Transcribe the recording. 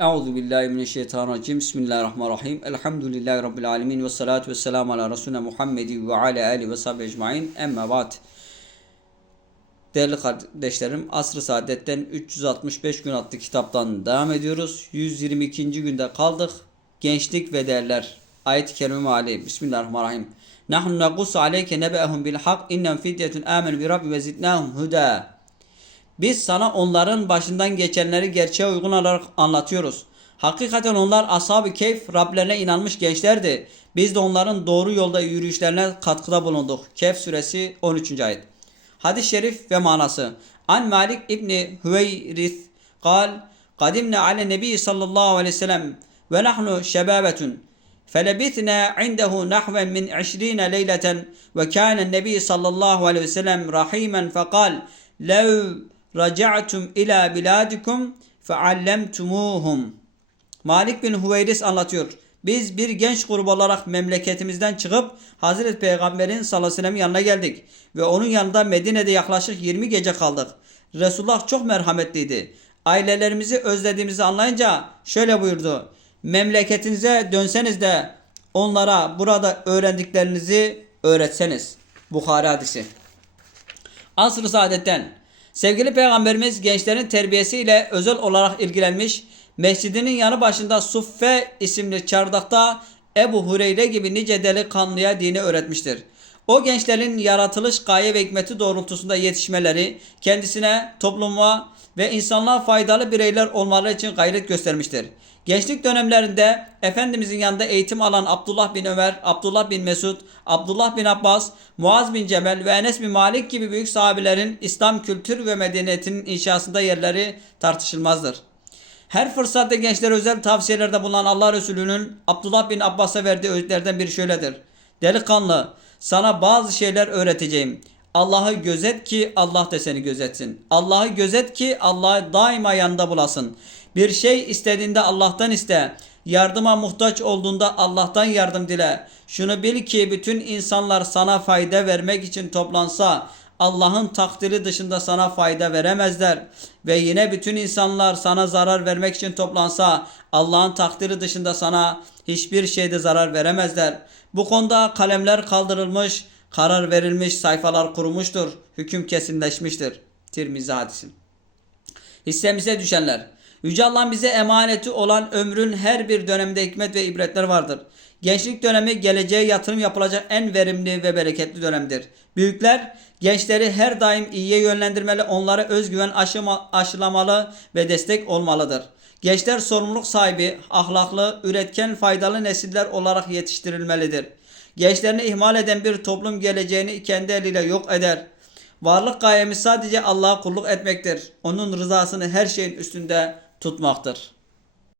Euzu billahi mineşşeytanirracim. Bismillahirrahmanirrahim. Elhamdülillahi rabbil alamin ve salatu vesselam ala resulina Muhammedin ve ala ali ve sahbihi ecmaîn. Amma ba'd. Değerli kardeşlerim, Asr-ı Saadet'ten 365 gün adlı kitaptan devam ediyoruz. 122. günde kaldık. Gençlik ve değerler. Ayet-i kerime meali. Bismillahirrahmanirrahim. Nahnu nequssu aleyke nebe'ehum bil hak innem fidyetun amenu bi rabbi ve zidnahum huda. Biz sana onların başından geçenleri gerçeğe uygun olarak anlatıyoruz. Hakikaten onlar ashab-ı keyf Rablerine inanmış gençlerdi. Biz de onların doğru yolda yürüyüşlerine katkıda bulunduk. Kehf suresi 13. ayet. Hadis-i şerif ve manası. An Malik İbni Hüveyrith قال قدمنا على النبي صلى الله عليه وسلم ونحن شبابة فلبثنا عنده نحوا من عشرين ليلة وكان النبي صلى الله عليه وسلم رحيما فقال لو raca'tum ila biladikum feallemtumuhum. Malik bin Hüveyris anlatıyor. Biz bir genç grup olarak memleketimizden çıkıp Hazreti Peygamber'in sallallahu aleyhi ve sellem yanına geldik ve onun yanında Medine'de yaklaşık 20 gece kaldık. Resulullah çok merhametliydi. Ailelerimizi özlediğimizi anlayınca şöyle buyurdu. Memleketinize dönseniz de onlara burada öğrendiklerinizi öğretseniz. Bukhara hadisi. Asr-ı saadetten sevgili peygamberimiz gençlerin terbiyesiyle özel olarak ilgilenmiş. Mescidinin yanı başında Suffe isimli çardakta Ebu Hureyre gibi nice delikanlıya dini öğretmiştir. O gençlerin yaratılış gaye ve hikmeti doğrultusunda yetişmeleri kendisine, topluma ve insanlığa faydalı bireyler olmaları için gayret göstermiştir. Gençlik dönemlerinde Efendimizin yanında eğitim alan Abdullah bin Ömer, Abdullah bin Mesud, Abdullah bin Abbas, Muaz bin Cebel ve Enes bin Malik gibi büyük sahabelerin İslam kültür ve medeniyetinin inşasında yerleri tartışılmazdır. Her fırsatta gençlere özel tavsiyelerde bulunan Allah Resulü'nün Abdullah bin Abbas'a verdiği öğütlerden biri şöyledir. Delikanlı sana bazı şeyler öğreteceğim. Allah'ı gözet ki Allah da seni gözetsin. Allah'ı gözet ki Allah'ı daima yanında bulasın. Bir şey istediğinde Allah'tan iste. Yardıma muhtaç olduğunda Allah'tan yardım dile. Şunu bil ki bütün insanlar sana fayda vermek için toplansa Allah'ın takdiri dışında sana fayda veremezler. Ve yine bütün insanlar sana zarar vermek için toplansa Allah'ın takdiri dışında sana hiçbir şeyde zarar veremezler. Bu konuda kalemler kaldırılmış, karar verilmiş, sayfalar kurumuştur, hüküm kesinleşmiştir. Tirmizi hadisi. Hissemize düşenler. Yüce Allah'ın bize emaneti olan ömrün her bir döneminde hikmet ve ibretler vardır. Gençlik dönemi geleceğe yatırım yapılacak en verimli ve bereketli dönemdir. Büyükler gençleri her daim iyiye yönlendirmeli, onlara özgüven aşıma, aşılamalı ve destek olmalıdır. Gençler sorumluluk sahibi, ahlaklı, üretken, faydalı nesiller olarak yetiştirilmelidir. Gençlerini ihmal eden bir toplum geleceğini kendi eliyle yok eder. Varlık gayemiz sadece Allah'a kulluk etmektir. Onun rızasını her şeyin üstünde tutmaktır.